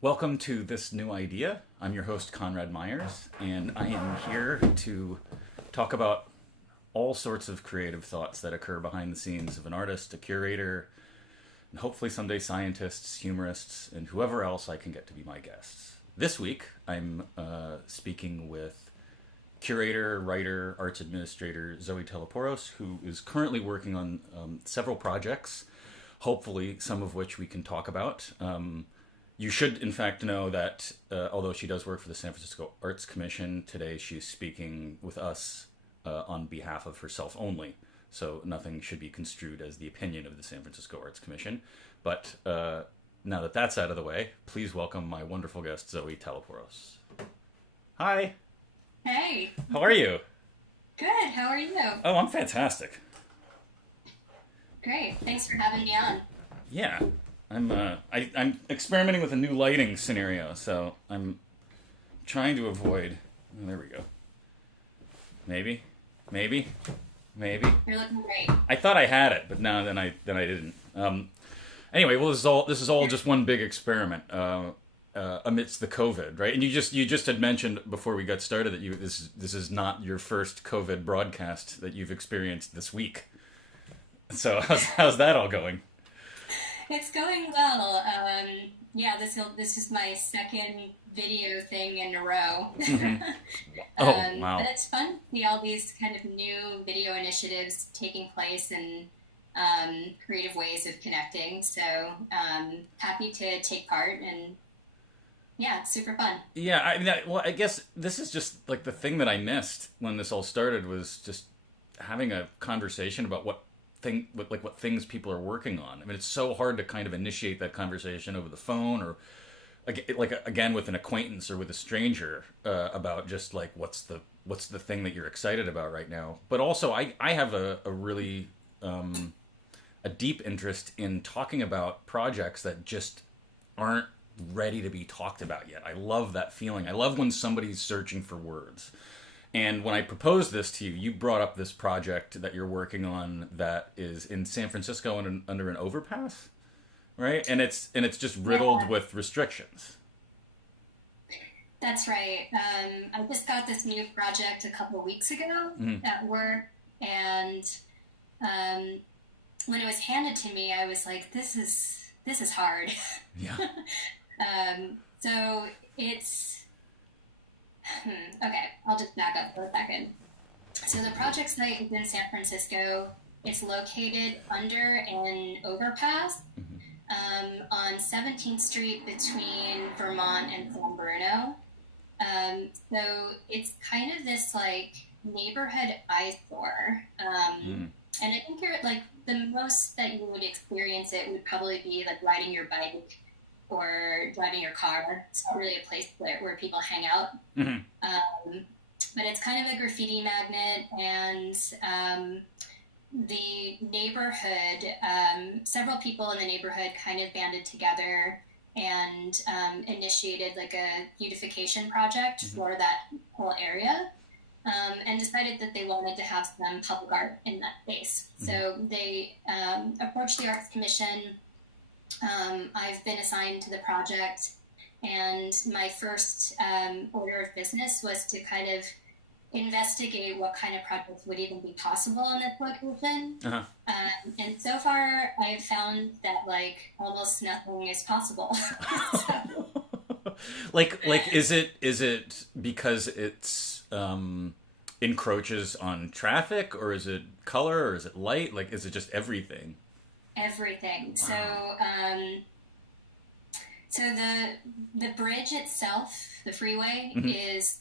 Welcome to This New Idea. I'm your host, Conrad Meyers, and I am here to talk about all sorts of creative thoughts that occur behind the scenes of an artist, a curator, and hopefully someday scientists, humorists, and whoever else I can get to be my guests. This week, I'm speaking with curator, writer, arts administrator Zoe Taleporos, who is currently working on several projects, hopefully some of which we can talk about. You should, in fact, know that although she does work for the San Francisco Arts Commission, today she's speaking with us on behalf of herself only. So nothing should be construed as the opinion of the San Francisco Arts Commission. But now that that's out of the way, please welcome my wonderful guest, Zoe Taleporos. Hi. Hey. How are you? Good. How are you? Oh, I'm fantastic. Great. Thanks for having me on. Yeah. I'm experimenting with a new lighting scenario, so I'm trying to avoid. Oh, there we go. Maybe. You're looking great. I thought I had it, but no, then I didn't. Anyway, well, this is all just one big experiment amidst the COVID, right? And you just had mentioned before we got started that this is not your first COVID broadcast that you've experienced this week. So how's that all going? It's going well. Yeah, this is my second video thing in a row. Mm-hmm. Oh, wow. But it's fun to see all these kind of new video initiatives taking place and creative ways of connecting. So happy to take part, and yeah, it's super fun. Yeah, I guess this is just like the thing that I missed when this all started was just having a conversation about what things people are working on. I mean, it's so hard to kind of initiate that conversation over the phone or again with an acquaintance or with a stranger about just like what's the thing that you're excited about right now. But also I have a really a deep interest in talking about projects that just aren't ready to be talked about yet. I love that feeling. I love when somebody's searching for words. And when I proposed this to you, you brought up this project that you're working on that is in San Francisco under an overpass, right? And it's just riddled with restrictions. That's right. I just got this new project a couple of weeks ago at work, and when it was handed to me, I was like, "This is hard." Yeah. So it's. Okay, I'll just back up for a second. So the project site is in San Francisco. It's located under an overpass on 17th Street between Vermont and San Bruno. So it's kind of this like neighborhood eyesore. And I think you're like the most that you would experience it would probably be like riding your bike or driving your car. It's not really a place where people hang out. Mm-hmm. But it's kind of a graffiti magnet, and the neighborhood, several people in the neighborhood kind of banded together and initiated like a beautification project for that whole area, and decided that they wanted to have some public art in that space. So they approached the Arts Commission. I've been assigned to the project, and my first order of business was to kind of investigate what kind of projects would even be possible in this location. Uh-huh. And so far, I've found that like almost nothing is possible. like is it because it's encroaches on traffic, or is it color, or is it light? Like, is it just everything? Everything. Wow. So the bridge itself, the freeway, is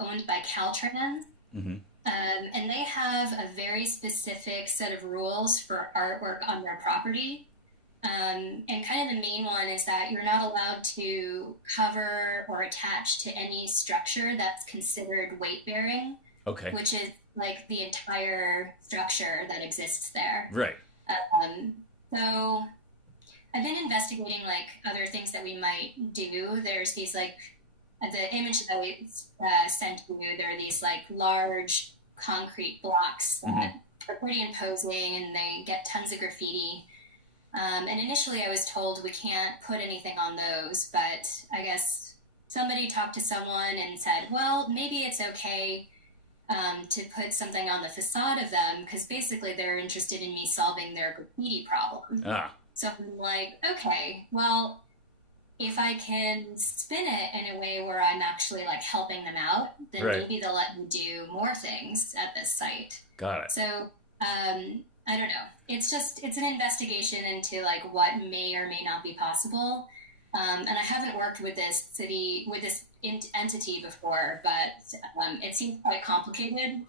owned by Caltrans, and they have a very specific set of rules for artwork on their property. And kind of the main one is that you're not allowed to cover or attach to any structure that's considered weight-bearing, Okay. which is like the entire structure that exists there. Right. So I've been investigating like other things that we might do. There's these like the image that we sent you. There are these like large concrete blocks that are pretty imposing, and they get tons of graffiti. And initially I was told we can't put anything on those, but I guess somebody talked to someone and said, well, maybe it's okay to put something on the facade of them because basically they're interested in me solving their graffiti problem. So I'm like, okay, well, if I can spin it in a way where I'm actually like helping them out, then maybe they'll let me do more things at this site. Got it. So I don't know. It's an investigation into like what may or may not be possible. And I haven't worked with this entity before, but it seems quite complicated.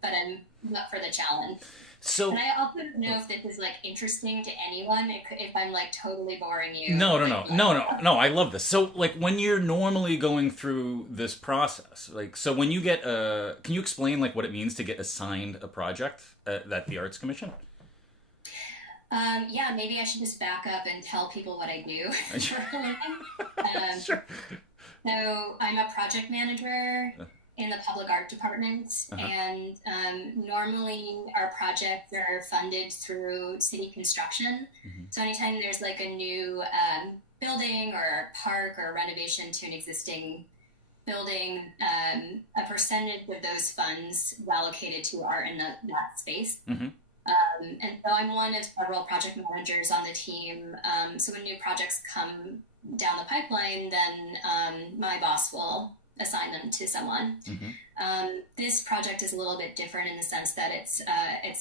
But I'm up for the challenge. So, and I also don't know if this is like interesting to anyone. If I'm like totally boring you. No. I love this. So, like, when you're normally going through this process, like, so when you get can you explain like what it means to get assigned a project at the Arts Commission? Yeah, maybe I should just back up and tell people what I do. Sure. So I'm a project manager in the public art department, and normally our projects are funded through city construction. So anytime there's like a new building or park or renovation to an existing building, a percentage of those funds is allocated to art in that space. And so I'm one of several project managers on the team. So when new projects come down the pipeline, then my boss will assign them to someone. This project is a little bit different in the sense that it's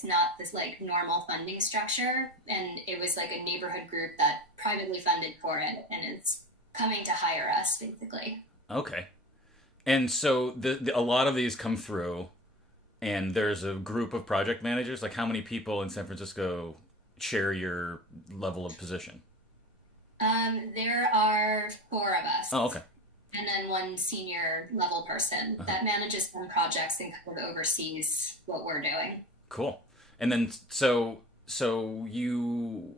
not this like normal funding structure, and it was like a neighborhood group that privately funded for it, and it's coming to hire us basically. Okay. And so a lot of these come through, and there's a group of project managers. Like, how many people in San Francisco share your level of position? There are 4 of us. Oh, okay. And then one senior level person that manages some projects and kind of oversees what we're doing. Cool. And then, so do you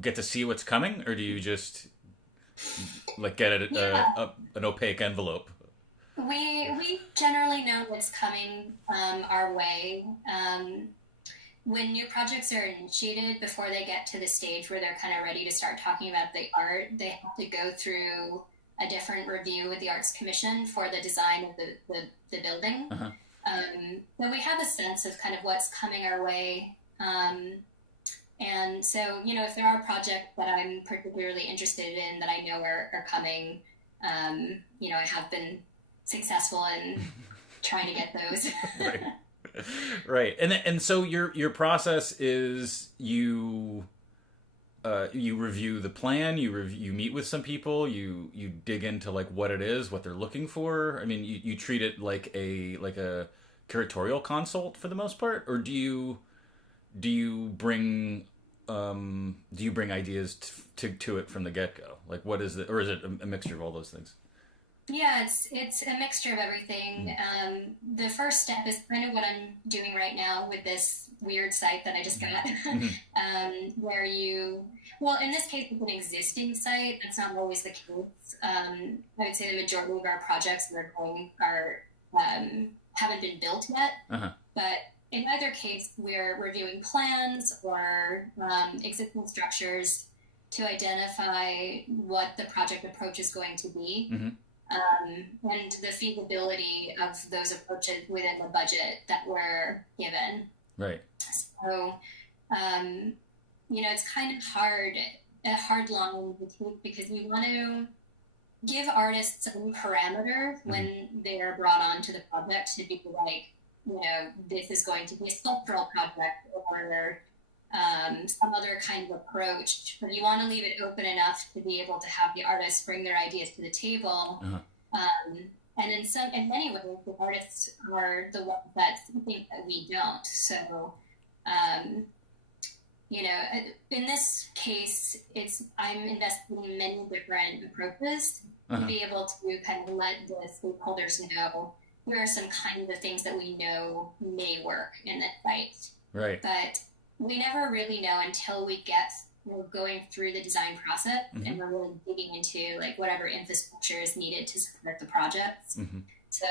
get to see what's coming, or do you just like get an opaque envelope? We generally know what's coming our way. When new projects are initiated, before they get to the stage where they're kind of ready to start talking about the art, they have to go through a different review with the Arts Commission for the design of the building. So we have a sense of kind of what's coming our way. And so, you know, if there are projects that I'm particularly interested in that I know are coming, you know, I have been successful in trying to get those. Right. And so your process is you review the plan, you meet with some people, you dig into like what it is, what they're looking for. I mean, you treat it like a curatorial consult for the most part, or do you bring ideas to it from the get-go? Like, what is it, or is it a mixture of all those things? Yeah, it's a mixture of everything. The first step is kind of what I'm doing right now with this weird site that I just got, where well, in this case, it's an existing site. That's not always the case. I would say the majority of our projects haven't been built yet, but in either case, we're reviewing plans or existing structures to identify what the project approach is going to be. And the feasibility of those approaches within the budget that we're given. Right. So, you know, it's kind of a hard line to take because we want to give artists some parameters when they're brought onto the project to be like, you know, this is going to be a sculptural project or some other kind of approach, but you want to leave it open enough to be able to have the artists bring their ideas to the table. And in many ways, the artists are the ones that think that we don't. So, you know, in this case, I'm investing in many different approaches to be able to kind of let the stakeholders know here are some kinds of things that we know may work in this site. Right. But we never really know until we're going through the design process and we're really digging into like whatever infrastructure is needed to support the projects. So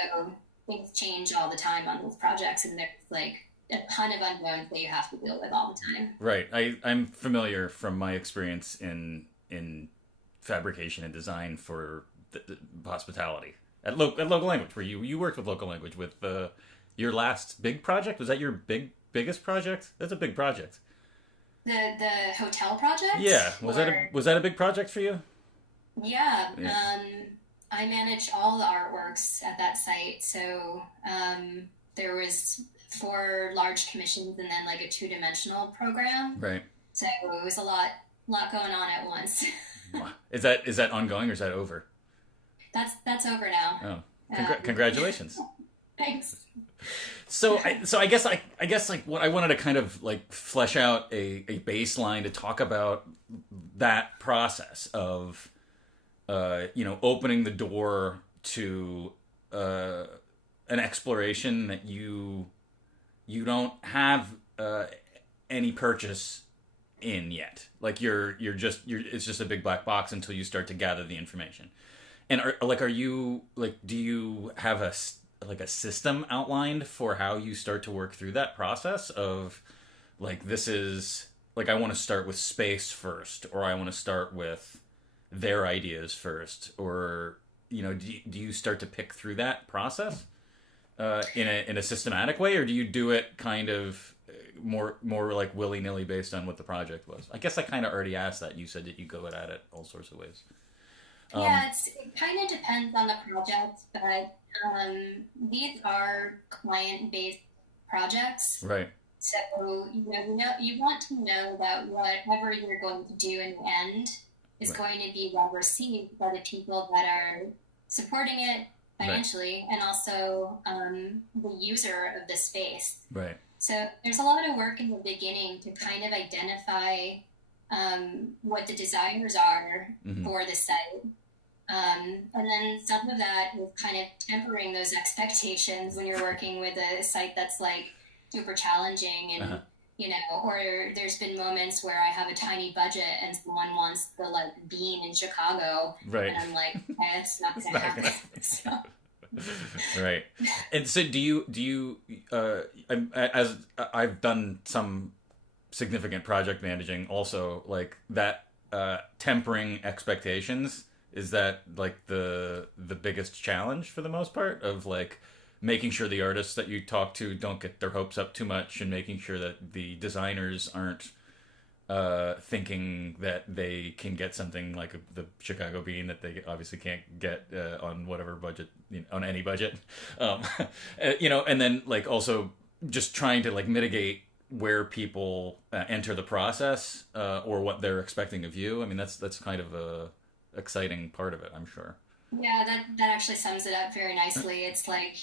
things change all the time on those projects, and there's like a ton of unknowns that you have to deal with all the time. Right. I'm familiar from my experience in fabrication and design for the hospitality at local language, where you worked with local language with your last big project. Was that your biggest project? That's a big project. The hotel project? Yeah. Was that a big project for you? Yeah. Yeah. I managed all the artworks at that site, so there was four large commissions and then like a two-dimensional program. Right. So it was a lot going on at once. Wow. Is that ongoing or is that over? That's over now. Oh, congratulations. Thanks. So I guess like what I wanted to kind of like flesh out a baseline to talk about that process of opening the door to an exploration that you don't have any purchase in yet. Like it's just a big black box until you start to gather the information. And do you have a system outlined for how you start to work through that process of like, this is like, I want to start with space first, or I want to start with their ideas first, or do you start to pick through that process in a systematic way, or do you do it kind of more like willy-nilly based on what the project was? I guess I kind of already asked that. You said that you go at it all sorts of ways. Yeah, it kind of depends on the project, but these are client-based projects. Right. So you want to know that whatever you're going to do in the end is Right. going to be well received by the people that are supporting it financially, and also the user of the space. Right. So there's a lot of work in the beginning to kind of identify what the desires are Mm-hmm. for the site. And then some of that is kind of tempering those expectations when you're working with a site that's like super challenging and, or there's been moments where I have a tiny budget and someone wants the like bean in Chicago. Right. And I'm like, it's not going to happen. So. Right. And so do you as I've done some significant project managing also, like that tempering expectations, is that like the biggest challenge for the most part, of like making sure the artists that you talk to don't get their hopes up too much, and making sure that the designers aren't thinking that they can get something like the Chicago bean that they obviously can't get on whatever budget, on any budget, and then like also just trying to like mitigate where people enter the process or what they're expecting of you. I mean, that's kind of a exciting part of it, I'm sure. Yeah, that actually sums it up very nicely. It's like,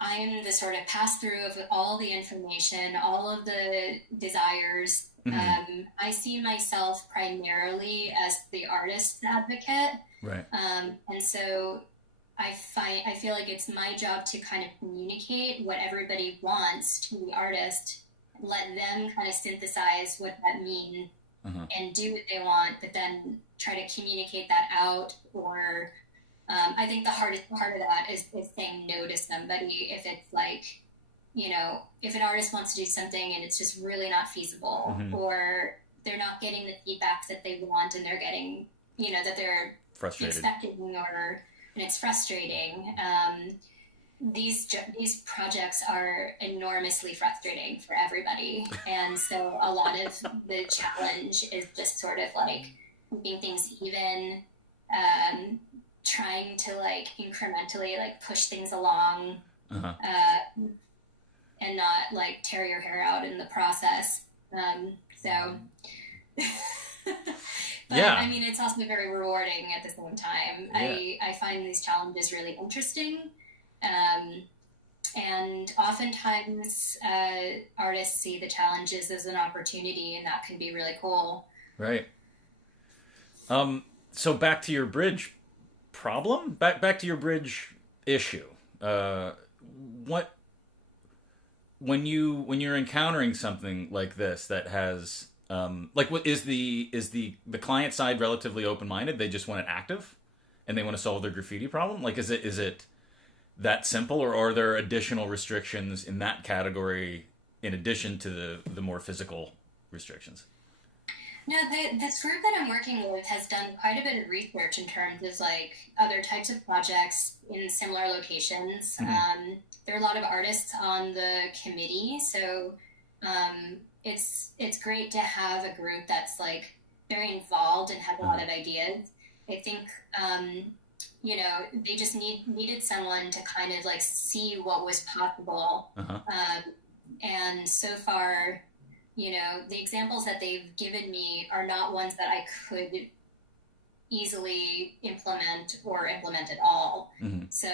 I am the sort of pass through of all the information, all of the desires. Mm-hmm. I see myself primarily as the artist advocate. Right. And so I feel like it's my job to kind of communicate what everybody wants to the artist, let them kind of synthesize what that means and do what they want, but then try to communicate that out. Or I think the hardest part of that is saying no to somebody if it's like, if an artist wants to do something and it's just really not feasible, or they're not getting the feedback that they want and they're getting, that they're frustrated, expecting, and it's frustrating. These projects are enormously frustrating for everybody, and so a lot of the challenge is just sort of like keeping things even, trying to like incrementally like push things along, and not like tear your hair out in the process. But, yeah. I mean, it's also very rewarding at the same time. Yeah. I find these challenges really interesting. And oftentimes artists see the challenges as an opportunity, and that can be really cool. Right. So back to your bridge problem, back to your bridge issue. When you're encountering something like this that has what is the client side relatively open-minded? They just want it active and they want to solve their graffiti problem? Like, is it that simple, or are there additional restrictions in that category in addition to the more physical restrictions? No, this group that I'm working with has done quite a bit of research in terms of like other types of projects in similar locations. Hmm. There are a lot of artists on the committee, so it's great to have a group that's like very involved and has a lot Uh-huh. of ideas. I think they just needed someone to kind of like see what was possible. Uh-huh. And so far, the examples that they've given me are not ones that I could easily implement or implement at all. Hmm. So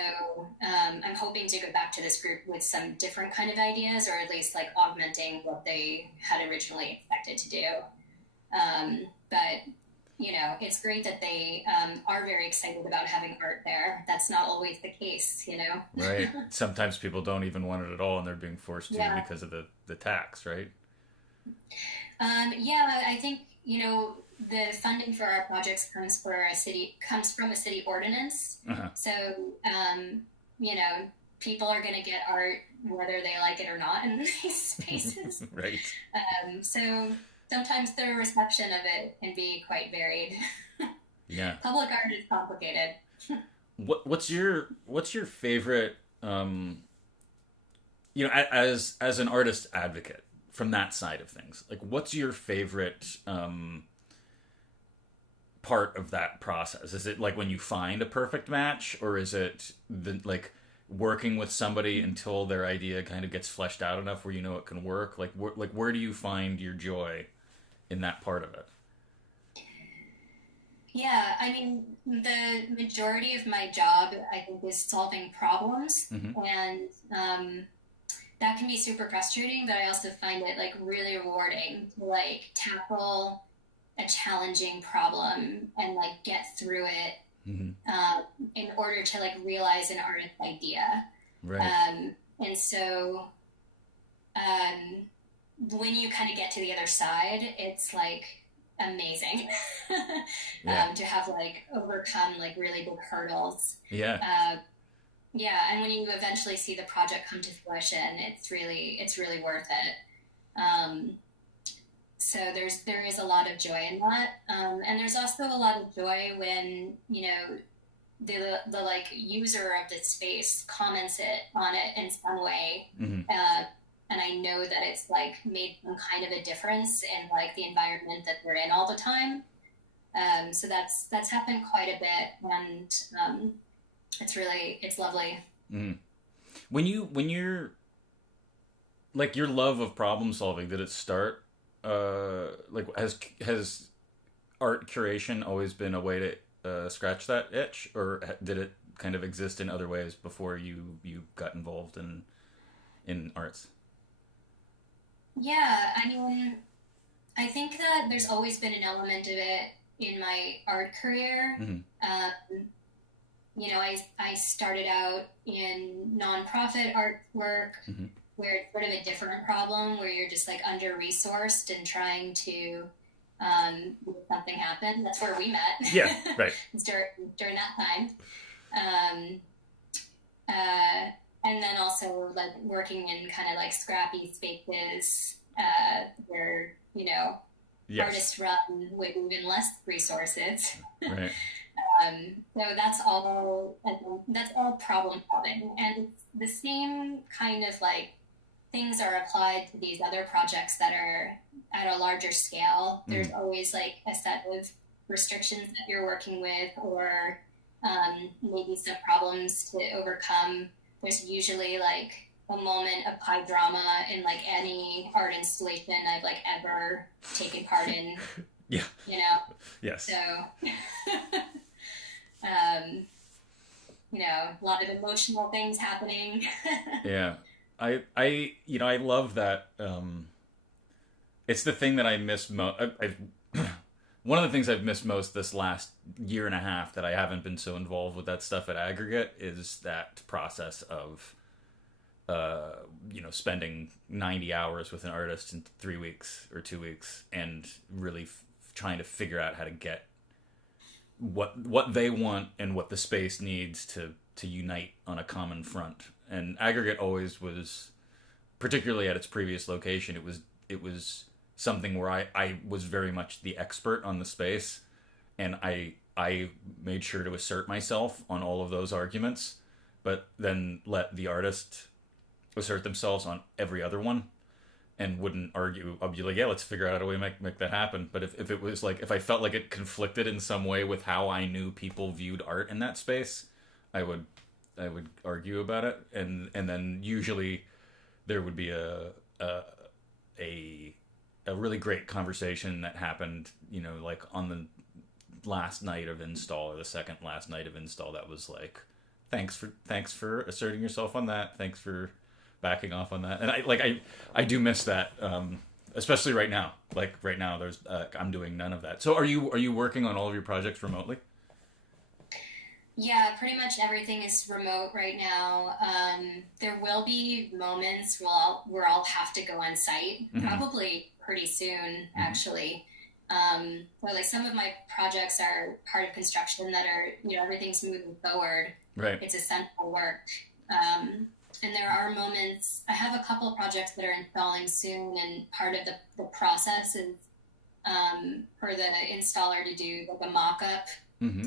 I'm hoping to go back to this group with some different kind of ideas, or at least like augmenting what they had originally expected to do. But it's great that they are very excited about having art there. That's not always the case. Right. Sometimes people don't even want it at all, and they're being forced to Yeah. because of the tax, right? Yeah, I think the funding for our projects comes from a city ordinance. Uh-huh. So you know, people are going to get art whether they like it or not in these spaces. Right. So sometimes the reception of it can be quite varied. Yeah. Public art is complicated. What's your favorite as an artist advocate from that side of things? Like what's your favorite part of that process? Is it like when you find a perfect match, or is it the like working with somebody until their idea kind of gets fleshed out enough where you know it can work? Where do you find your joy in that part of it? Yeah, I mean, the majority of my job, I think, is solving problems, Hmm. and that can be super frustrating. But I also find it like really rewarding to like tackle a challenging problem and like get through it Hmm. in order to like realize an artist idea. Right. And so um, when you kind of get to the other side, it's like amazing Yeah. to have like overcome like really big hurdles. Yeah. Uh, yeah, and when you eventually see the project come to fruition, it's really worth it. So there is a lot of joy in that, and there's also a lot of joy when the like user of the space comments on it in some way, Hmm. and I know that it's like made some kind of a difference in like the environment that we're in all the time. So that's happened quite a bit, and it's lovely. Hmm. When you're like your love of problem solving, did it start like has art curation always been a way to scratch that itch, or did it kind of exist in other ways before you got involved in arts? Yeah, I mean, I think that there's always been an element of it in my art career. Hmm. Um, I started out in nonprofit artwork Hmm. where it's sort of a different problem where you're just like under resourced and trying to make something happen. That's where we Yeah. met Right. during that time. Um, uh, and then also like working in kind of like scrappy spaces where, Yes. artists run with even less resources. Right. So that's all problem solving, and it's the same kind of like things are applied to these other projects that are at a larger scale. There's Hmm. always like a set of restrictions that you're working with, or maybe some problems to overcome. There's usually like a moment of high drama in like any art installation I've like ever taken part in, Yeah. you know. Yes. So um, a lot of emotional things happening. Yeah. I love that. It's the thing that I miss most. I've one of the things I've missed most this last year and a half that I haven't been so involved with that stuff at aggregate is that process of spending 90 hours with an artist in 3 weeks or 2 weeks and really trying to figure out how to get what they want and what the space needs to unite on a common front. And aggregate always was, particularly at its previous location, it was something where I was very much the expert on the space, and I made sure to assert myself on all of those arguments, but then let the artist assert themselves on every other one, and wouldn't argue. I'd be like, yeah, let's figure out a way to make that happen. But if it was like, if I felt like it conflicted in some way with how I knew people viewed art in that space, I would argue about it, and then usually there would be a really great conversation that happened, like on the last night of install, or the second last night of install, that was like, thanks for asserting yourself on that, thanks for backing off on that. And I do miss that, especially right now. Like right now there's I'm doing none of that. So are you working on all of your projects remotely? Yeah, pretty much everything is remote right now. There will be moments where I'll have to go on site, probably pretty soon, actually. But like some of my projects are part of construction that are, everything's moving forward. Right. It's essential work. And there are moments, I have a couple of projects that are installing soon, and part of the process is for the installer to do like a mock-up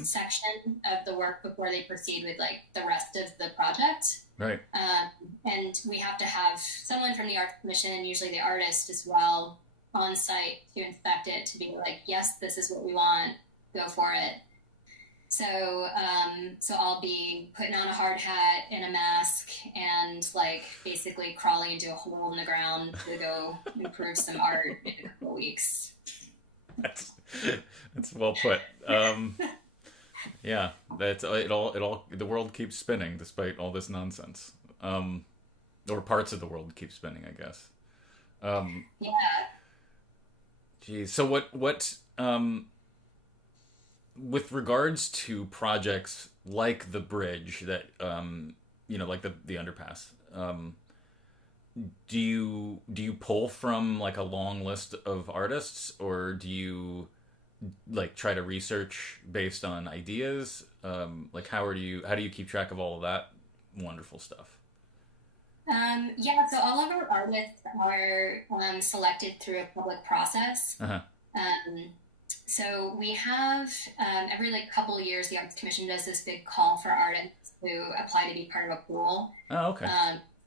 section of the work before they proceed with like the rest of the project. Right. And we have to have someone from the Arts Commission, usually the artist as well, on site to inspect it, to be like, yes, this is what we want, go for it. So I'll be putting on a hard hat and a mask and like basically crawling into a hole in the ground to go improve some art in a couple of weeks. That's well put. Yeah, that's it. All the world keeps spinning despite all this nonsense. Or parts of the world keep spinning, I guess. Yeah. Geez. So what with regards to projects like the bridge that like the underpass, do you pull from like a long list of artists, or do you like try to research based on ideas? Like how do you keep track of all of that wonderful stuff? Yeah, so all of our artists are selected through a public process. Uh-huh. So we have every like couple of years, the Arts Commission does this big call for artists to apply to be part of a pool. Oh, okay.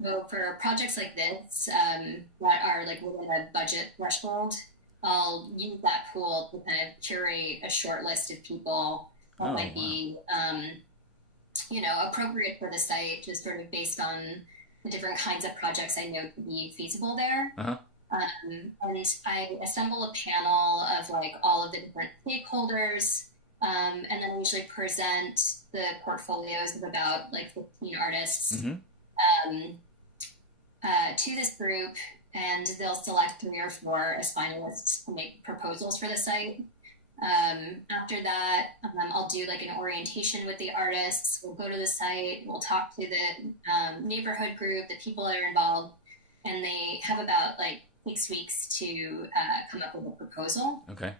So for projects like this, that are like within a budget threshold, I'll use that pool to kind of curate a short list of people that might be, appropriate for the site, just sort of based on the different kinds of projects I know could be feasible there. Uh-huh. And I assemble a panel of like all of the different stakeholders, and then I usually present the portfolios of about like 15 artists to this group, and they'll select 3 or 4 as finalists to make proposals for the site. After that, I'll do like an orientation with the artists. We'll go to the site, we'll talk to the neighborhood group, the people that are involved, and they have about like 6 weeks to come up with a proposal. Okay.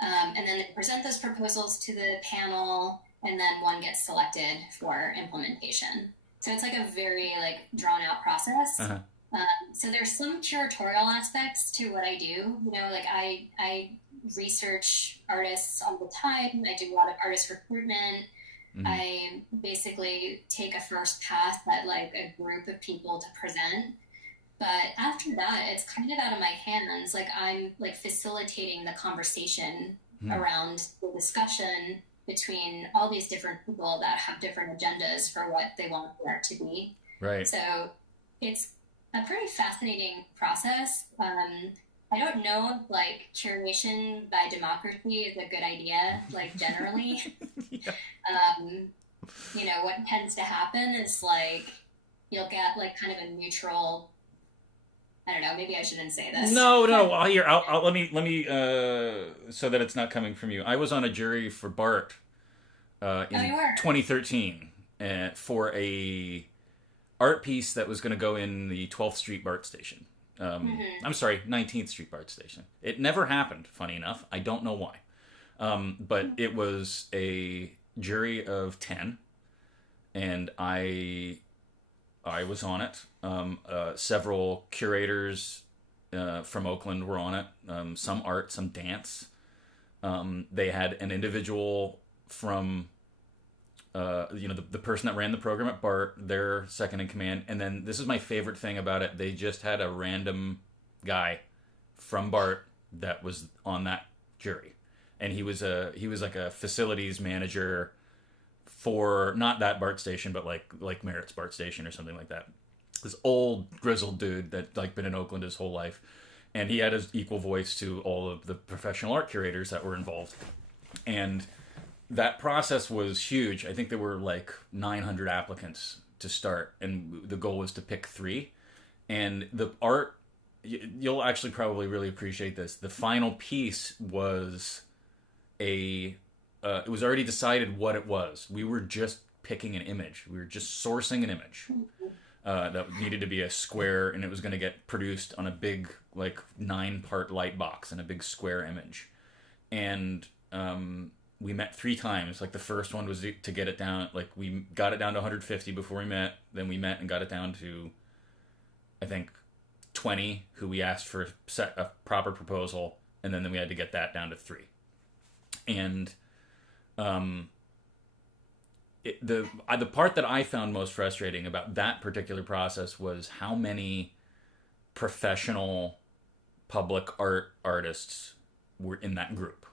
And then they present those proposals to the panel, and then one gets selected for implementation. So it's like a very like drawn out process. Uh-huh. So there's some curatorial aspects to what I do. Like I research artists all the time. I do a lot of artist recruitment. I basically take a first pass at like a group of people to present. But after that, it's kind of out of my hands. Like I'm like facilitating the conversation around the discussion between all these different people that have different agendas for what they want the art to be. Right. So it's a pretty fascinating process. I don't know if like curation by democracy is a good idea, like generally. Yeah. What tends to happen is like you'll get like kind of a neutral, I don't know, maybe I shouldn't say this. No. I'll let me so that it's not coming from you. I was on a jury for Bart in 2013 for a art piece that was going to go in the 12th Street BART station. I'm sorry, 19th Street BART station. It never happened, funny enough. I don't know why. But it was a jury of 10, and I was on it. Several curators from Oakland were on it. Some art, some dance. They had an individual from the person that ran the program at BART, their second in command, and then this is my favorite thing about it. They just had a random guy from BART that was on that jury, and he was like a facilities manager for not that BART station, but like Merritt's BART station or something like that. This old grizzled dude that like been in Oakland his whole life, and he had his equal voice to all of the professional art curators that were involved, and that process was huge. I think there were like 900 applicants to start, and the goal was to pick 3. And the art, you'll actually probably really appreciate this. The final piece was it was already decided what it was. We were just picking an image. We were just sourcing an image that needed to be a square, and it was going to get produced on a big, like 9-part light box and a big square image. And we met 3 times. Like the first one was to get it down. Like we got it down to 150 before we met. Then we met and got it down to, I think, 20, who we asked for a proper proposal. And then we had to get that down to 3. And the part that I found most frustrating about that particular process was how many professional public art artists were in that group.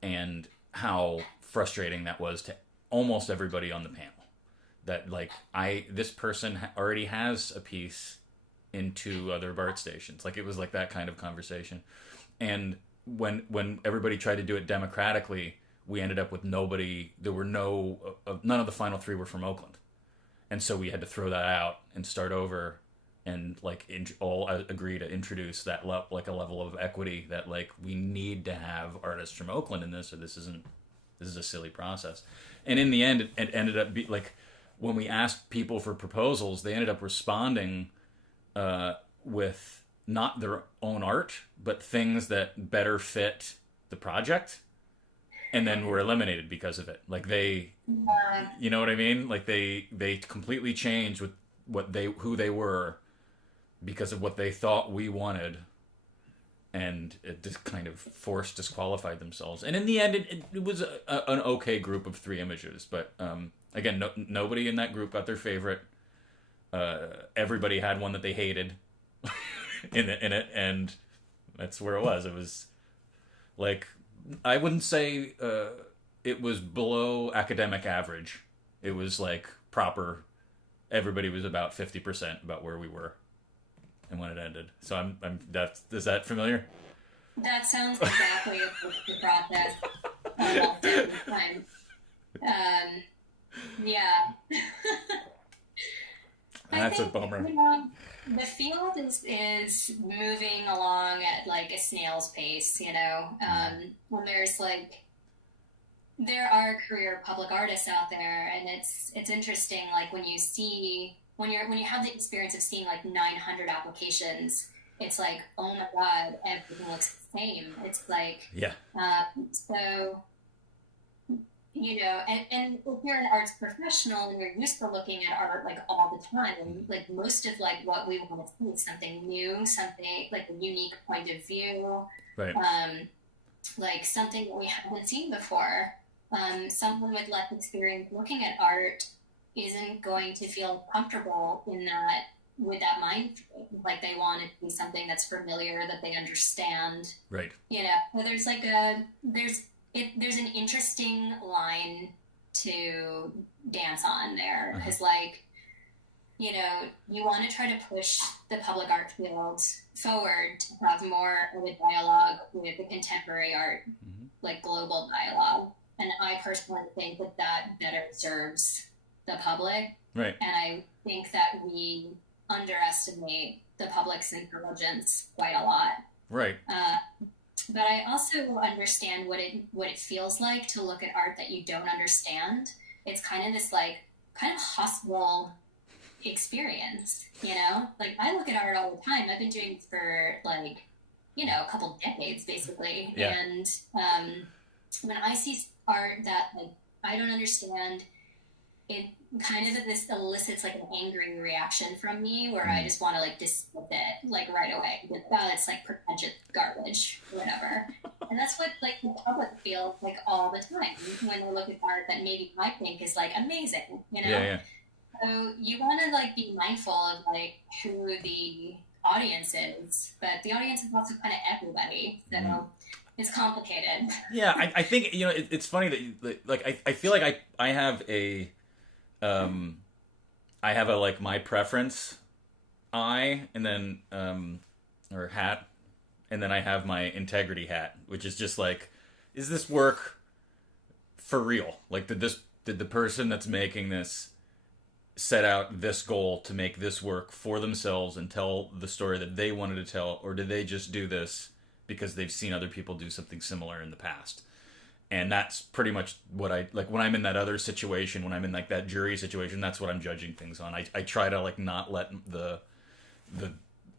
And how frustrating that was to almost everybody on the panel. That like this person already has a piece in 2 other BART stations. Like it was like that kind of conversation. And when everybody tried to do it democratically, we ended up with nobody. There were none of the final 3 were from Oakland, and so we had to throw that out and start over. And like all agree to introduce that like a level of equity that like we need to have artists from Oakland in this, or this is a silly process. And in the end, it ended up like when we asked people for proposals, they ended up responding with not their own art, but things that better fit the project, and then were eliminated because of it. Like they, you know what I mean? Like they completely changed with who they were, because of what they thought we wanted, and it just kind of disqualified themselves. And in the end, it was an okay group of 3 images, but again, nobody in that group got their favorite. Everybody had one that they hated in it, and that's where it was. It was like, I wouldn't say it was below academic average. It was like proper. Everybody was about 50% about where we were, and when it ended. So is that familiar? That sounds exactly the process almost every time. Yeah. That's a bummer. The field is moving along at like a snail's pace, when there's like, there are career public artists out there, and it's interesting, like when you have the experience of seeing like 900 applications, it's like, oh my god, everything looks the same. It's like, yeah. So and if you're an arts professional and you're used to looking at art like all the time, like most of like what we want to see is something new, something like a unique point of view, right? Like something that we haven't seen before. Someone with less experience looking at art isn't going to feel comfortable with that mind frame. Like they want it to be something that's familiar, that they understand. Right. So there's like there's an interesting line to dance on there, because like, you want to try to push the public art field forward to have more of a dialogue with the contemporary art, like global dialogue. And I personally think that better serves the public. Right. And I think that we underestimate the public's intelligence quite a lot. Right. But I also understand what it feels like to look at art that you don't understand. It's kind of this like kind of hostile experience, Like I look at art all the time. I've been doing it for like, a couple decades basically. Yeah. And when I see art that like I don't understand, it kind of this elicits like an angry reaction from me where I Mm. just want to like dismiss it like right away. Like, oh, it's like pretentious garbage, or whatever. And that's what like the public feels like all the time when they look at art that maybe I think is like amazing, you Yeah, know? yeah. So you want to like be mindful of like who the audience is, but the audience is also kind of everybody. Mm. So it's complicated. Yeah, I think it's funny that like I feel like I have a um I have a like my preference eye and then or hat, and then I have my integrity hat, which is just like, is this work for real? Like, did the person that's making this set out this goal to make this work for themselves and tell the story that they wanted to tell, or did they just do this because they've seen other people do something similar in the past? And that's pretty much what I like when I'm in that other situation, when I'm in like that jury situation. That's what I'm judging things on. I try to like not let the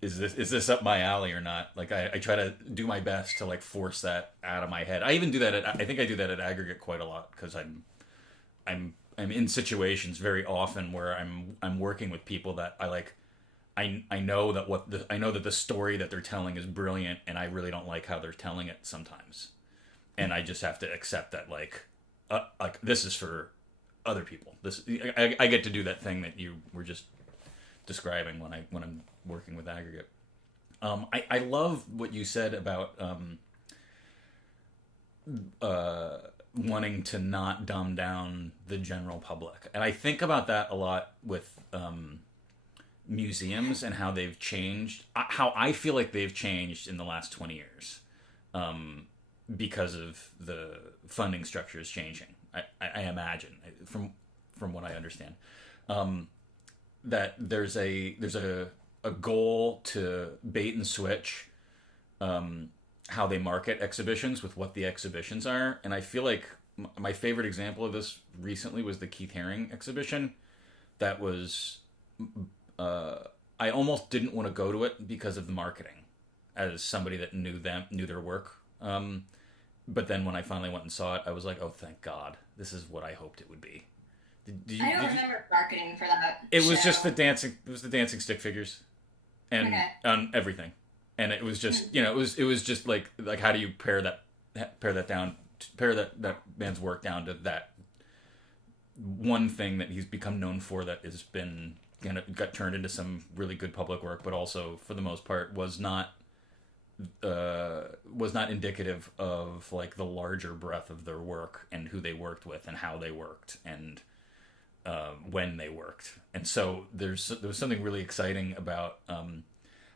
is this up my alley or not? Like I try to do my best to like force that out of my head. I even do that I think I do that at aggregate quite a lot because I'm in situations very often where I'm working with people that I like. I know that I know that the story that they're telling is brilliant, and I really don't like how they're telling it sometimes, and I just have to accept that like this is for other people. This I get to do that thing that you were just describing when I'm working with aggregate. I love what you said about wanting to not dumb down the general public, and I think about that a lot with museums and how they've changed. How I feel like they've changed in the last 20 years because of the funding structures changing. I imagine from what I understand. That there's a goal to bait and switch how they market exhibitions with what the exhibitions are, and I feel like my favorite example of this recently was the Keith Haring exhibition. That was I almost didn't want to go to it because of the marketing, as somebody that knew their work. But then when I finally went and saw it, I was like, oh, thank God, this is what I hoped it would be. I don't remember marketing for that It was show. just the dancing. It was the dancing stick figures, and Okay. on everything, and it was just it was just like how do you pare that down, pare that man's work down to that one thing that he's become known for, that has been got turned into some really good public work, but also for the most part was not indicative of like the larger breadth of their work and who they worked with and how they worked and when they worked. And so there was something really exciting about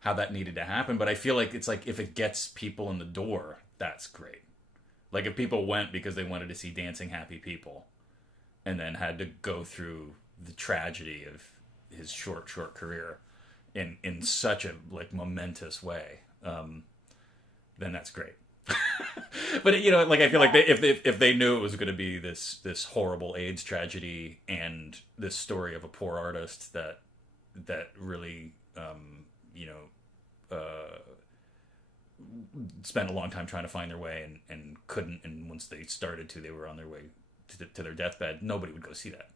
how that needed to happen. But I feel like it's like if it gets people in the door, that's great. Like if people went because they wanted to see dancing happy people, and then had to go through the tragedy of his short career in such a like momentous way, then that's great. But like I feel like if they knew it was going to be this horrible AIDS tragedy and this story of a poor artist that really spent a long time trying to find their way and couldn't, and once they started to, they were on their way to their deathbed, nobody would go see that.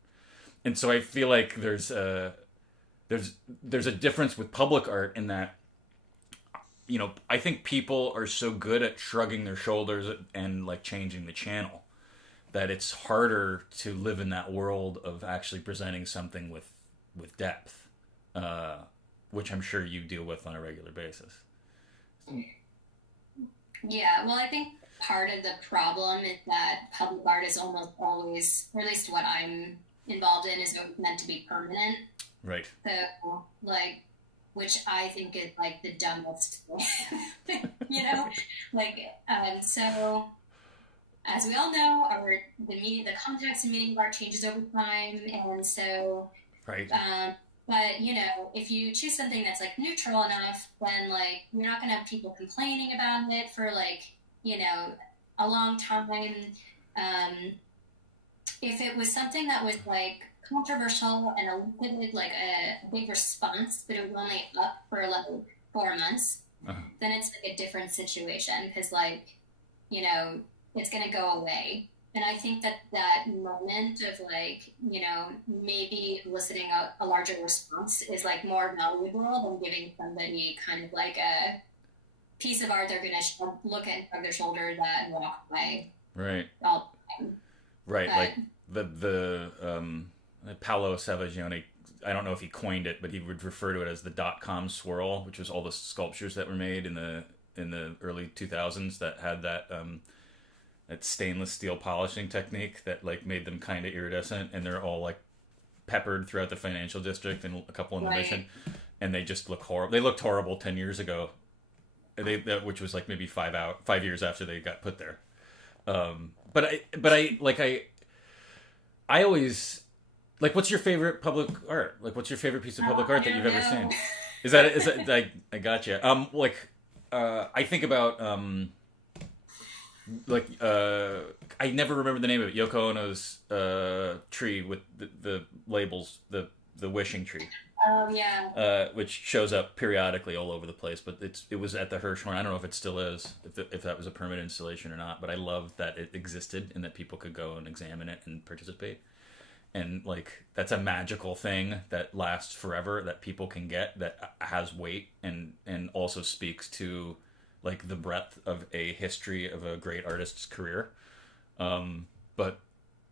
And so I feel like there's a difference with public art in that I think people are so good at shrugging their shoulders and like changing the channel that it's harder to live in that world of actually presenting something with depth, which I'm sure you deal with on a regular basis. Yeah, well, I think part of the problem is that public art is almost always, or at least what I'm involved in, is meant to be permanent. Right. So, like, which I think is like the dumbest thing, Like, so as we all know, the context and meaning of art changes over time, and so, Right. but if you choose something that's like neutral enough, then like you're not gonna have people complaining about it for like a long time. If it was something that was like controversial and elicited like a big response, but it was only up for like 4 months, Uh-huh. then it's like a different situation because like it's gonna go away. And I think that that moment of like, maybe eliciting a larger response is like more valuable than giving somebody kind of like a piece of art they're going to look at and shrug their shoulders at and walk away Right. all the time. Right. But Like the Paolo Savaggione. I don't know if he coined it, but he would refer to it as the .com swirl, which was all the sculptures that were made in the early 2000s that had that stainless steel polishing technique that like made them kind of iridescent, and they're all like peppered throughout the financial district and a couple in the mission, right. and they just look horrible. They looked horrible 10 years ago. Which was like maybe 5 years after they got put there. I always like. What's your favorite public art? Like, what's your favorite piece of public art I that you've don't ever know. seen? Is that I gotcha. I think about I never remember the name of it. Yoko Ono's tree with the labels, the wishing tree, Oh yeah. which shows up periodically all over the place. But it was at the Hirshhorn. I don't know if it still is, if that was a permanent installation or not. But I love that it existed and that people could go and examine it and participate. And like that's a magical thing that lasts forever that people can get that has weight and also speaks to like the breadth of a history of a great artist's career. But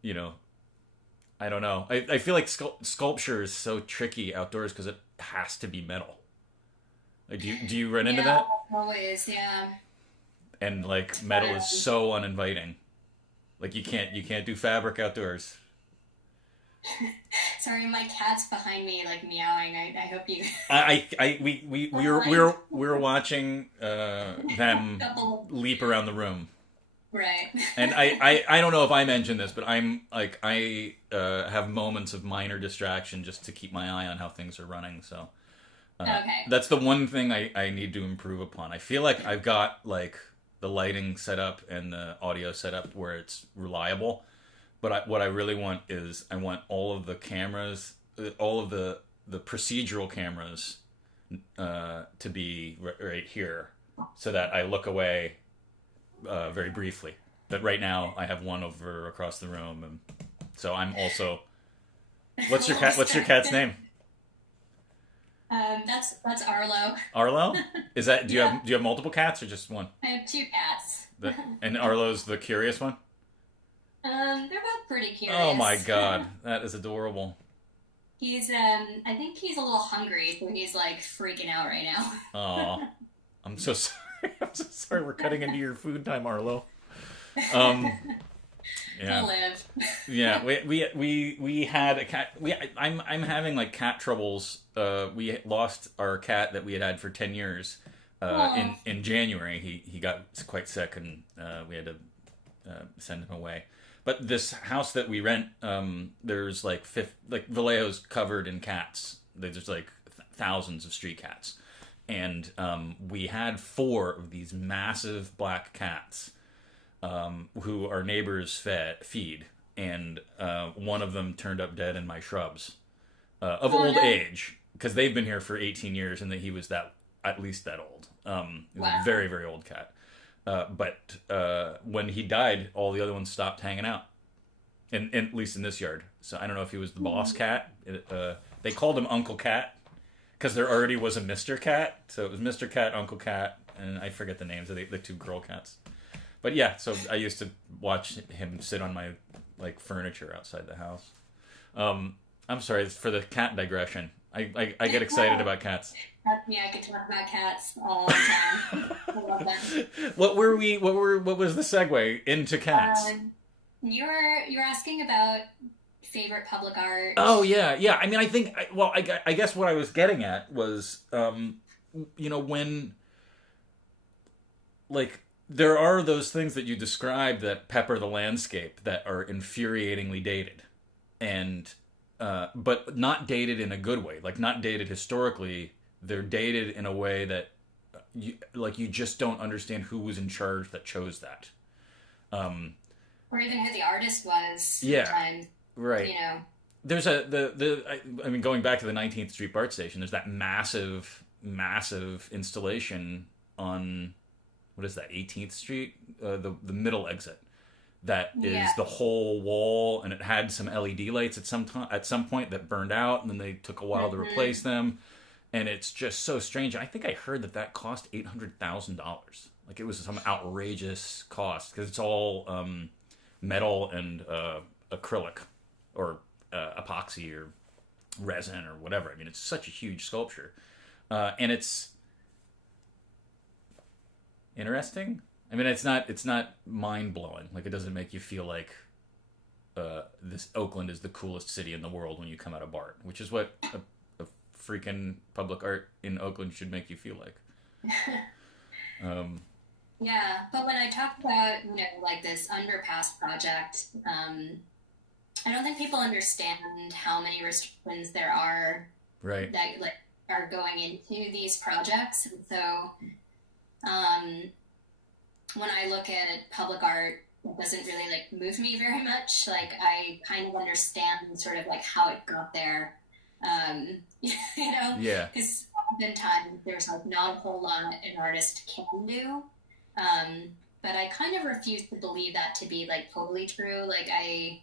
you know, I don't know. I feel like sculpture is so tricky outdoors because it has to be metal. Like, do you run into Yeah, that? always, yeah. And like metal is Um, so uninviting. Like you can't do fabric outdoors. Sorry, my cat's behind me, like meowing. I hope you We were watching them couple. leap around the room, Right. and I don't know if I mentioned this, but I have moments of minor distraction just to keep my eye on how things are running. So Okay. that's the one thing I need to improve upon. I feel like I've got like the lighting set up and the audio set up where it's reliable, but what I really want is I want all of the cameras, all of the procedural cameras, to be right here, so that I look away very briefly. But right now I have one over across the room, and so I'm also. A What's your little cat? What's your cat's distracted. name? That's Arlo. Arlo. Is that? Do you Yeah, have multiple cats or just one? I have two cats. And Arlo's the curious one. They're both pretty Oh my curious. god, that is adorable. I think he's a little hungry, so he's like freaking out right now. Oh, I'm so sorry. I'm so sorry. We're cutting into your food time, Arlo. Um, He'll yeah, live. yeah. We had a cat. I'm having like cat troubles. We lost our cat that we had for 10 years. Oh, In January, he got quite sick, and we had to send him away. But this house that we rent, there's like Vallejo's covered in cats. There's like thousands of street cats, and we had four of these massive black cats, who our neighbors feed, and one of them turned up dead in my shrubs, of oh old no. age, because they've been here for 18 years, and that he was that at least that old. He was a Wow. very very old cat. But when he died, all the other ones stopped hanging out, at least in this yard. So I don't know if he was the boss cat. They called him Uncle Cat because there already was a Mister Cat. So it was Mister Cat, Uncle Cat, and I forget the names of the two girl cats. But yeah, so I used to watch him sit on my like furniture outside the house. I'm sorry for the cat digression. I get excited about cats. Trust me, I could talk about cats all the time. I love them. What was the segue into cats? You're asking about favorite public art. Oh yeah, yeah. I mean, I think. Well, I guess what I was getting at was, when like there are those things that you described that pepper the landscape that are infuriatingly dated, and but not dated in a good way. Like not dated historically. They're dated in a way that you just don't understand who was in charge that chose that. Um, Or even who the artist was yeah, sometimes, right. you know. There's I mean, going back to the 19th Street BART station, there's that massive installation on, what is that, 18th Street, the middle exit, that is the whole wall, and it had some LED lights at some point that burned out, and then they took a while to replace them, and it's just so strange. I think I heard that cost $800,000. Like, it was some outrageous cost because it's all metal and acrylic or epoxy or resin or whatever. I mean, it's such a huge sculpture, and it's interesting. I mean, it's not mind blowing. Like, it doesn't make you feel like this Oakland is the coolest city in the world when you come out of BART, which is what a freaking public art in Oakland should make you feel like. Yeah, but when I talk about, like this underpass project, I don't think people understand how many restrictions there are Right. that like are going into these projects. And so, when I look at public art, it doesn't really like move me very much. Like, I kind of understand sort of like how it got there. Yeah. Because oftentimes there's like not a whole lot an artist can do. But I kind of refuse to believe that to be like totally true. Like, I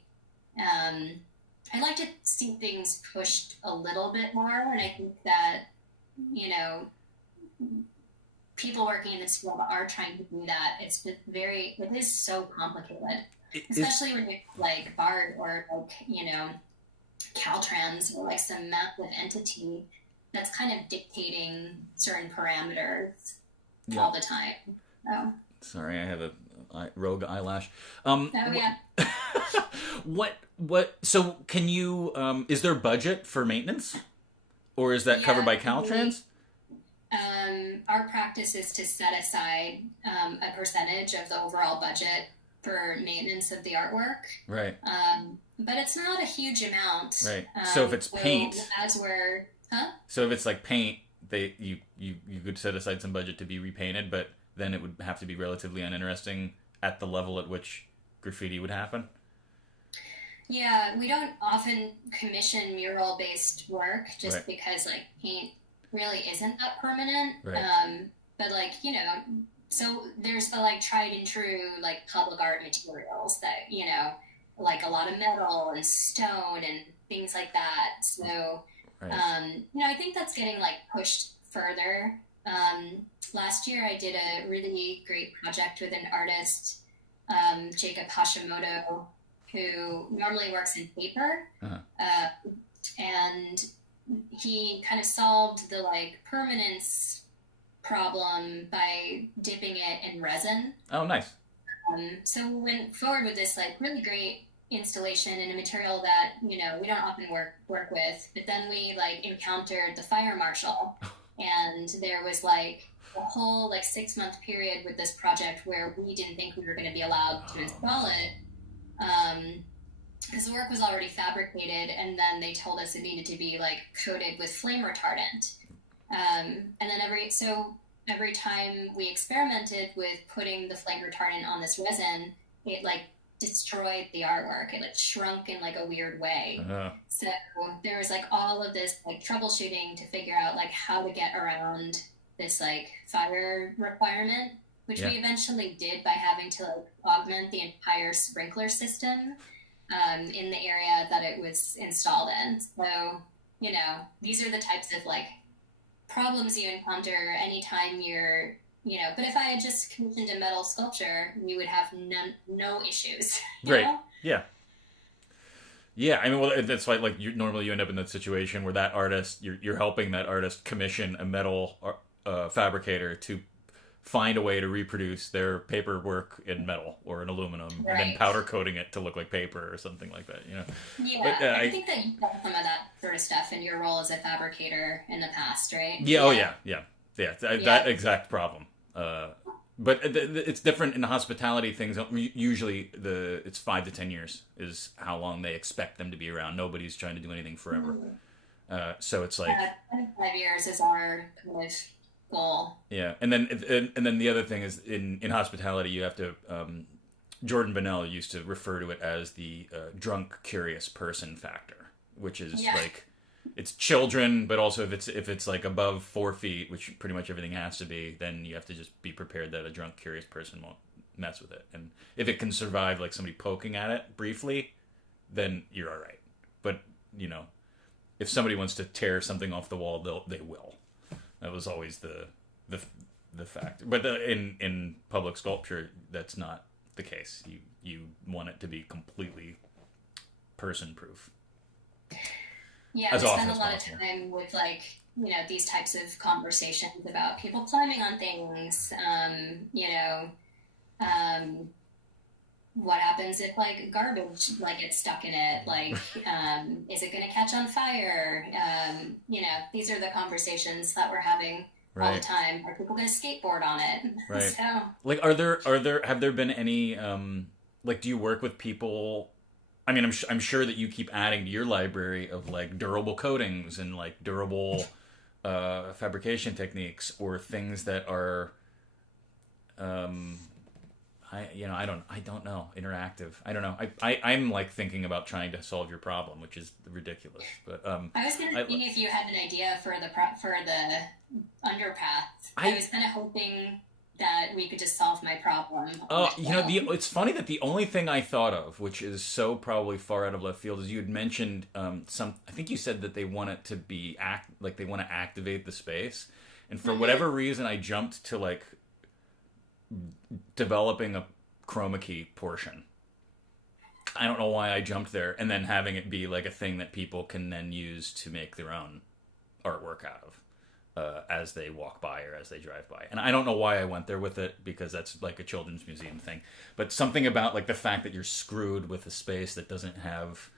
like to see things pushed a little bit more, and I think that, people working in this field are trying to do that. It is so complicated, especially when you're like BART or like, Caltrans or like some massive entity that's kind of dictating certain parameters all the time. Oh. Sorry, I have a rogue eyelash. Yeah. What? So, can you? Is there budget for maintenance, or is that covered by Caltrans? Our practice is to set aside a percentage of the overall budget for maintenance of the artwork. Right. But it's not a huge amount. Right. So if it's paint, So if it's like paint, you could set aside some budget to be repainted, but then it would have to be relatively uninteresting at the level at which graffiti would happen. Yeah, we don't often commission mural-based work just Right. because like paint really isn't that permanent. Right. But like, so there's the like tried and true like public art materials that, like a lot of metal and stone and things like that. So, Right. I think that's getting like pushed further. Last year I did a really great project with an artist, Jacob Hashimoto, who normally works in paper. Uh-huh. And he kind of solved the like permanence problem by dipping it in resin. Oh, nice. So we went forward with this like really great installation in a material that we don't often work with. But then we like encountered the fire marshal, and there was like a whole like 6-month period with this project where we didn't think we were going to be allowed to install it. Because the work was already fabricated, and then they told us it needed to be like coated with flame retardant. And then every time we experimented with putting the flame retardant on this resin, it like destroyed the artwork. It like shrunk in like a weird way. Uh-huh. So there was like all of this like troubleshooting to figure out like how to get around this like fire requirement, which we eventually did by having to like augment the entire sprinkler system in the area that it was installed in. So, these are the types of like problems you encounter anytime you're, but if I had just commissioned a metal sculpture, we would have no issues. Right. Yeah. Yeah. I mean, well, that's why like normally you end up in that situation where that artist, you're helping that artist commission a metal fabricator to find a way to reproduce their paperwork in metal or in aluminum, and then powder coating it to look like paper or something like that, Yeah, but, I think that you've done some of that sort of stuff in your role as a fabricator in the past, right? Yeah. Oh yeah. That exact problem. But it's different in hospitality things. Usually it's 5 to 10 years is how long they expect them to be around. Nobody's trying to do anything forever. So it's like 25 years is our kind of goal. Yeah, and then the other thing is in hospitality you have to. Jordan Bonnell used to refer to it as the drunk curious person factor, which is like it's children, but also if it's like above 4 feet, which pretty much everything has to be, then you have to just be prepared that a drunk curious person mess with it. And if it can survive like somebody poking at it briefly, then you're all right. But you know, if somebody wants to tear something off the wall, they will. That was always the fact. But in public sculpture, that's not the case. You want it to be completely person proof. Yeah, I spend a lot of time with like, you know, these types of conversations about people climbing on things. You know, what happens if like garbage like gets stuck in it? Like, is it going to catch on fire? You know, these are the conversations that we're having all the time. Are people going to skateboard on it? Right. So, like, have there been any like, do you work with people? I mean, I'm sure that you keep adding to your library of like durable coatings and like durable fabrication techniques or things that are, I don't know, interactive. I don't know. I'm like thinking about trying to solve your problem, which is ridiculous. But I was going to see if you had an idea for the underpath. I was kind of hoping that we could just solve my problem. Oh, you know, it's funny that the only thing I thought of, which is so probably far out of left field, is you had mentioned I think you said that they want it to be they want to activate the space, and for whatever reason, I jumped to like developing a chroma key portion. I don't know why I jumped there, and then having it be like a thing that people can then use to make their own artwork out of. As they walk by or as they drive by. And I don't know why I went there with it, because that's like a children's museum thing. But something about like the fact that you're screwed with a space that doesn't have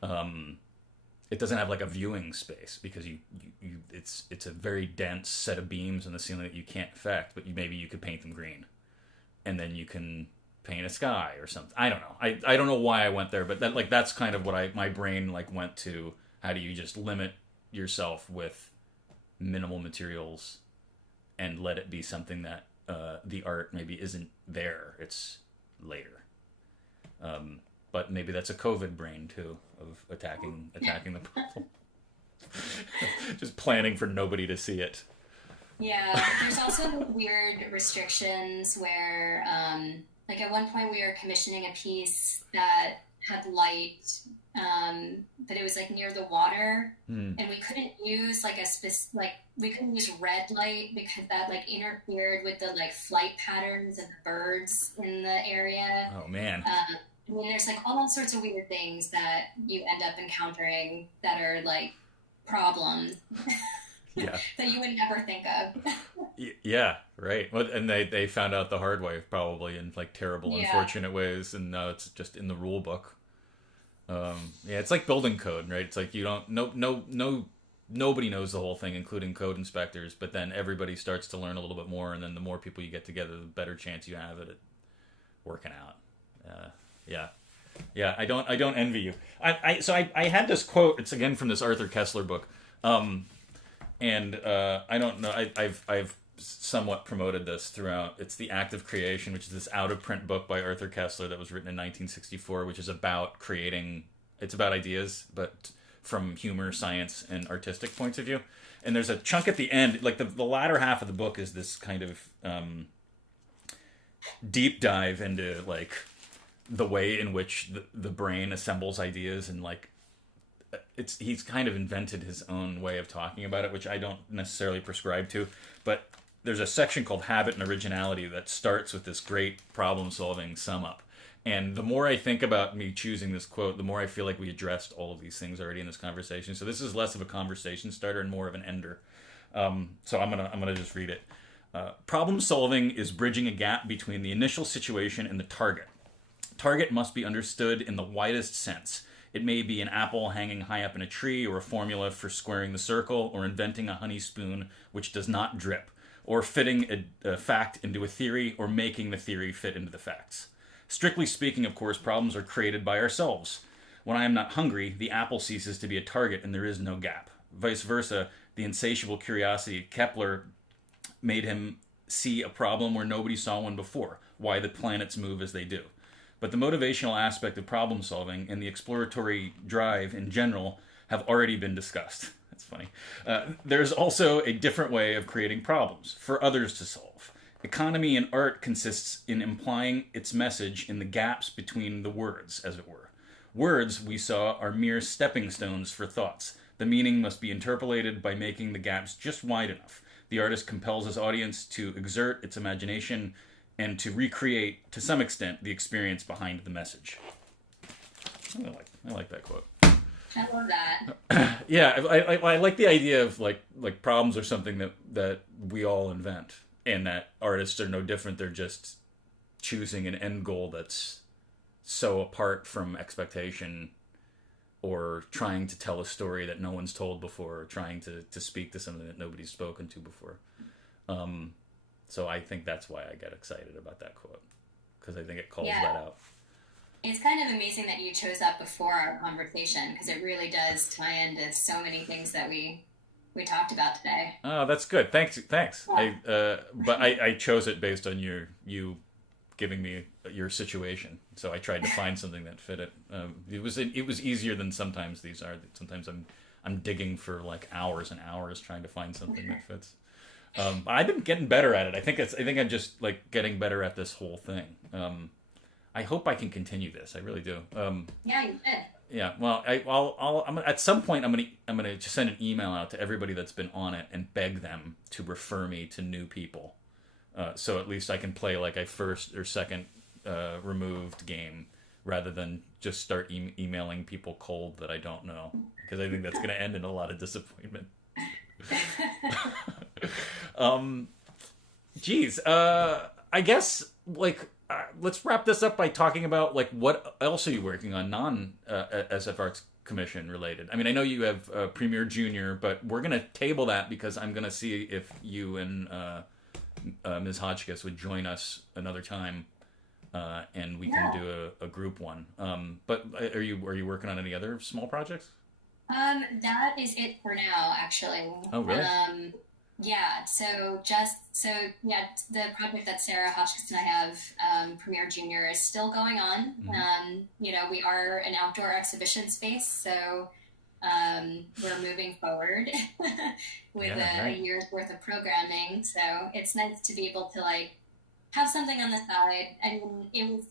like a viewing space, because it's a very dense set of beams in the ceiling that you can't affect, but maybe you could paint them green. And then you can paint a sky or something. I don't know. I don't know why I went there, but that's kind of what my brain like went to. How do you just limit yourself with minimal materials and let it be something that the art maybe isn't there, it's later. But maybe that's a COVID brain too, of attacking the problem. Just planning for nobody to see it. Yeah, there's also weird restrictions where like at one point we were commissioning a piece that had light, but it was like near the water, and we couldn't use like we couldn't use red light because that like interfered with the like flight patterns of the birds in the area. Oh man. I mean, there's like all sorts of weird things that you end up encountering that are like problems. Yeah. That you would never think of. Yeah, right. Well, and they found out the hard way, probably, in like terrible, unfortunate ways, and now it's just in the rule book. Yeah, it's like building code, right? It's like you don't nobody knows the whole thing, including code inspectors. But then everybody starts to learn a little bit more, and then the more people you get together, the better chance you have at it working out. Yeah. I don't envy you. I had this quote. It's again from this Arthur Koestler book. And I don't know. I've somewhat promoted this throughout. It's The Act of Creation, which is this out of print book by Arthur Koestler that was written in 1964, which is about creating. It's about ideas, but from humor, science, and artistic points of view. And there's a chunk at the end, like the latter half of the book is this kind of deep dive into like the way in which the brain assembles ideas, and like he's kind of invented his own way of talking about it, which I don't necessarily prescribe to. But there's a section called Habit and Originality that starts with this great problem-solving sum up. And the more I think about me choosing this quote, the more I feel like we addressed all of these things already in this conversation. So this is less of a conversation starter and more of an ender. So I'm gonna just read it. Problem solving is bridging a gap between the initial situation and the target. Target must be understood in the widest sense. It may be an apple hanging high up in a tree, or a formula for squaring the circle, or inventing a honey spoon which does not drip, or fitting a fact into a theory, or making the theory fit into the facts. Strictly speaking, of course, problems are created by ourselves. When I am not hungry, the apple ceases to be a target and there is no gap. Vice versa, the insatiable curiosity of Kepler made him see a problem where nobody saw one before, why the planets move as they do. But the motivational aspect of problem solving and the exploratory drive in general have already been discussed. That's funny. There's also a different way of creating problems for others to solve. Economy in art consists in implying its message in the gaps between the words, as it were. Words, we saw, are mere stepping stones for thoughts. The meaning must be interpolated by making the gaps just wide enough. The artist compels his audience to exert its imagination and to recreate, to some extent, the experience behind the message. I like that quote. I love that. Yeah, I like the idea of like problems are something that we all invent, and that artists are no different. They're just choosing an end goal that's so apart from expectation, or trying to tell a story that no one's told before, or trying to speak to something that nobody's spoken to before. So I think that's why I get excited about that quote, because I think it calls that out. It's kind of amazing that you chose that before our conversation, because it really does tie into so many things that we talked about today. Oh, that's good. Thanks. Yeah. But I chose it based on you giving me your situation. So I tried to find something that fit it. It was easier than sometimes these are. Sometimes I'm digging for like hours and hours trying to find something that fits. I've been getting better at it. I think I'm just like getting better at this whole thing. I hope I can continue this. I really do. Yeah, you did. Yeah. Well, I'm at some point I'm gonna just send an email out to everybody that's been on it and beg them to refer me to new people, so at least I can play like a first or second removed game rather than just start emailing people cold that I don't know, because I think that's gonna end in a lot of disappointment. Geez. I guess like. Let's wrap this up by talking about like what else are you working on non SF Arts Commission related. I mean, I know you have Premier Junior, but we're gonna table that because I'm gonna see if you and Ms. Hotchkiss would join us another time, and we can do a group one. But are you working on any other small projects? That is it for now, actually. Oh, really? Yeah, the project that Sarah Hotchkiss and I have, Premier Junior, is still going on. Mm-hmm. We are an outdoor exhibition space, so we're moving forward with a year's worth of programming. So it's nice to be able to like have something on the side. I mean,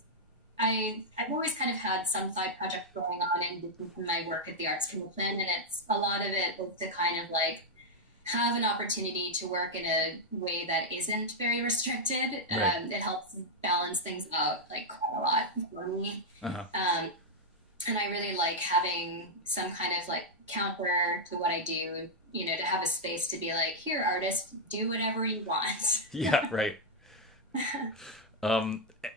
I've always kind of had some side projects going on in addition to my work at the Arts Commission, and it's a lot of it was to kind of like have an opportunity to work in a way that isn't very restricted. Right. It helps balance things out like quite a lot for me. Uh-huh. And I really like having some kind of like counter to what I do, to have a space to be like, here, artist, do whatever you want. Yeah, right.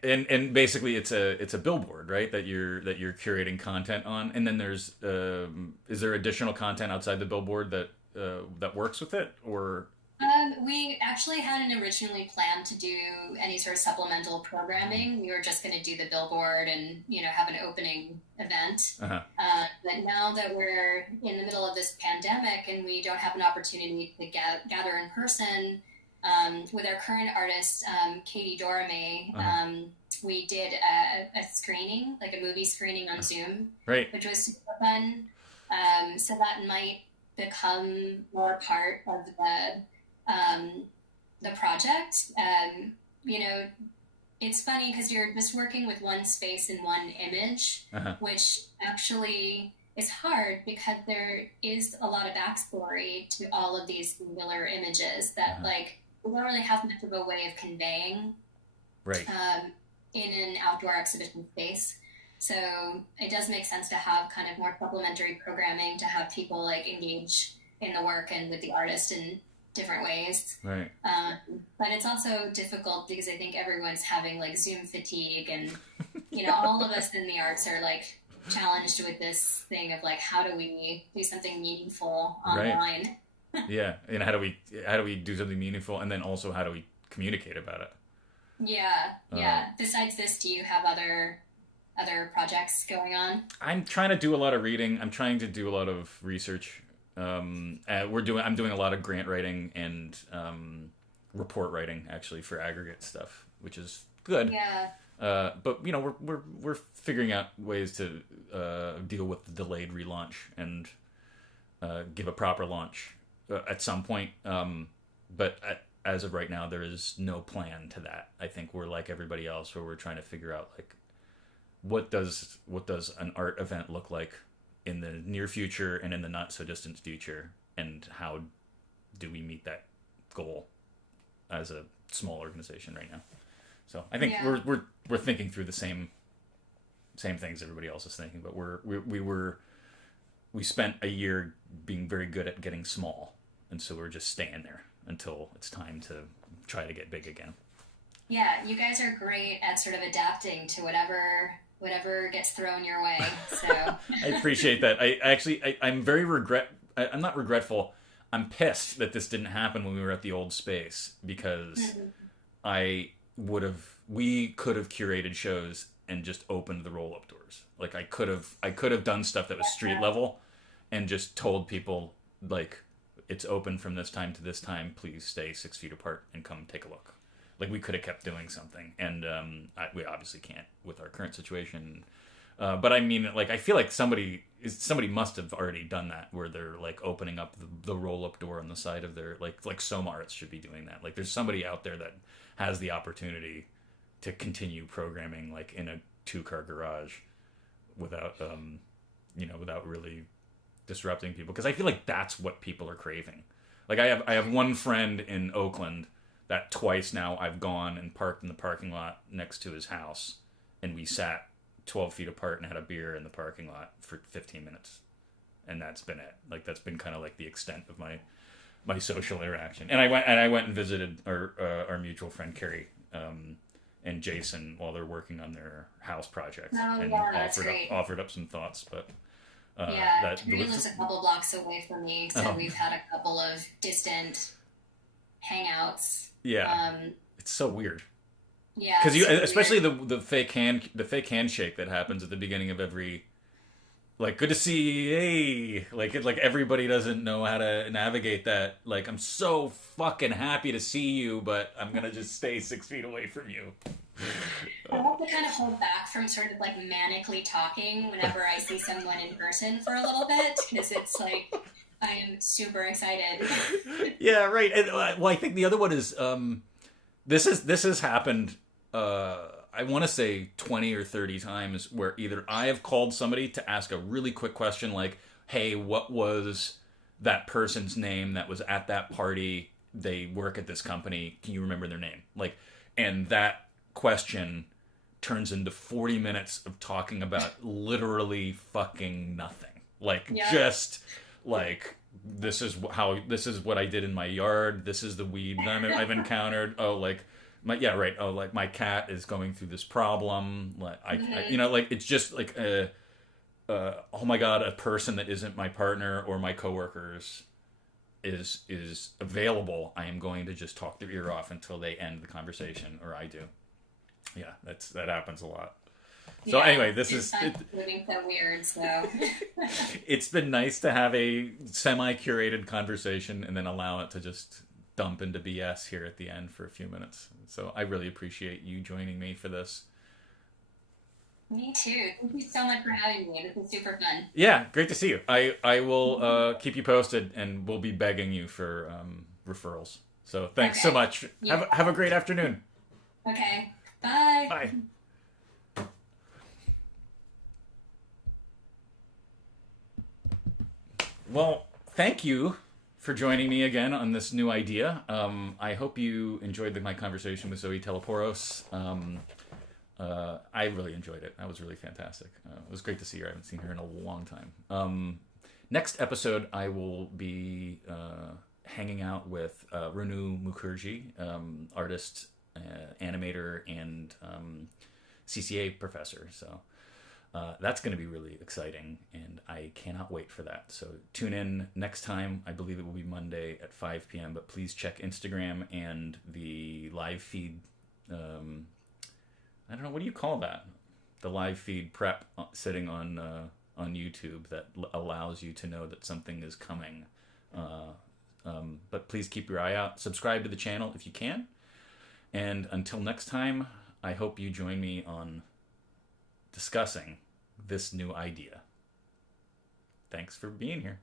And basically it's a billboard, right? That you're curating content on, and then there's is there additional content outside the billboard that works with it, or? We actually hadn't originally planned to do any sort of supplemental programming. We were just going to do the billboard and, have an opening event. Uh-huh. But now that we're in the middle of this pandemic and we don't have an opportunity to gather in person, with our current artist, Katie Dorame, Uh-huh. we did a screening, like a movie screening on Zoom, Right. which was super fun. So that might become more part of the project. It's funny because you're just working with one space and one image, Uh-huh. which actually is hard because there is a lot of backstory to all of these singular images that Uh-huh. like we don't really have much of a way of conveying Right. in an outdoor exhibition space. So it does make sense to have kind of more supplementary programming to have people like engage in the work and with the artist in different ways. Right. But it's also difficult because I think everyone's having like Zoom fatigue, and all of us in the arts are like challenged with this thing of like, how do we do something meaningful online? Right. Yeah, and how do we do something meaningful, and then also how do we communicate about it? Yeah. Besides this, do you have other projects going on? I'm trying to do a lot of reading. I'm trying to do a lot of research. I'm doing a lot of grant writing and report writing actually for aggregate stuff, which is good. Yeah. But we're figuring out ways to deal with the delayed relaunch and give a proper launch at some point. But as of right now, there is no plan to that. I think we're like everybody else, where we're trying to figure out like what does an art event look like in the near future and in the not so distant future, and how do we meet that goal as a small organization right now. So I think we're thinking through the same things everybody else is thinking, but we spent a year being very good at getting small, and so we're just staying there until it's time to try to get big again. Yeah, you guys are great at sort of adapting to whatever gets thrown your way. So I appreciate that. I'm not regretful. I'm pissed that this didn't happen when we were at the old space, because we could have curated shows and just opened the roll-up doors. Like I could have done stuff that was street level and just told people like, it's open from this time to this time, please stay 6 feet apart and come take a look. Like we could have kept doing something, and we obviously can't with our current situation. But I mean, like, I feel like somebody must have already done that, where they're like opening up the roll-up door on the side of their like Soma Arts should be doing that. Like there's somebody out there that has the opportunity to continue programming like in a 2-car garage without without really disrupting people, because I feel like that's what people are craving. Like I have one friend in Oakland that twice now I've gone and parked in the parking lot next to his house, and we sat 12 feet apart and had a beer in the parking lot for 15 minutes, and that's been it. Like that's been kind of like the extent of my social interaction. And I went and visited our mutual friend Carrie and Jason while they're working on their house project, and offered up some thoughts. But Carrie lives a couple blocks away from me, so we've had a couple of distant hangouts. Yeah, it's so weird. Yeah, because especially the fake handshake that happens at the beginning of every, like, good to see you, hey, like everybody doesn't know how to navigate that. Like, I'm so fucking happy to see you, but I'm gonna just stay 6 feet away from you. I have to kind of hold back from sort of like manically talking whenever I see someone in person for a little bit, because it's like I am super excited. Yeah, right. And, well, I think the other one is this has happened. I want to say 20 or 30 times, where either I have called somebody to ask a really quick question, like, "Hey, what was that person's name that was at that party? They work at this company. Can you remember their name?" Like, and that question turns into 40 minutes of talking about literally fucking nothing. Like, just like, this is what I did in my yard. This is the weed that I've encountered. Oh, like my cat is going through this problem. Like like it's just like oh my god, a person that isn't my partner or my coworkers is available. I am going to just talk their ear off until they end the conversation, or I do. Yeah, that happens a lot. So anyway, it's moving so weird. So it's been nice to have a semi-curated conversation and then allow it to just dump into BS here at the end for a few minutes. So I really appreciate you joining me for this. Me too. Thank you so much for having me. This is super fun. Yeah, great to see you. I will keep you posted, and we'll be begging you for referrals. So thanks so much. Yeah. Have a great afternoon. Okay. Bye. Bye. Well, thank you for joining me again on this new idea. I hope you enjoyed my conversation with Zoe Taleporos. I really enjoyed it. That was really fantastic. It was great to see her. I haven't seen her in a long time. Next episode, I will be hanging out with Renu Mukherjee, artist, animator, and CCA professor. So that's going to be really exciting, and I cannot wait for that. So tune in next time. I believe it will be Monday at 5 p.m., but please check Instagram and the live feed. I don't know, what do you call that? The live feed prep sitting on YouTube that allows you to know that something is coming. But please keep your eye out. Subscribe to the channel if you can. And until next time, I hope you join me on discussing this new idea. Thanks for being here.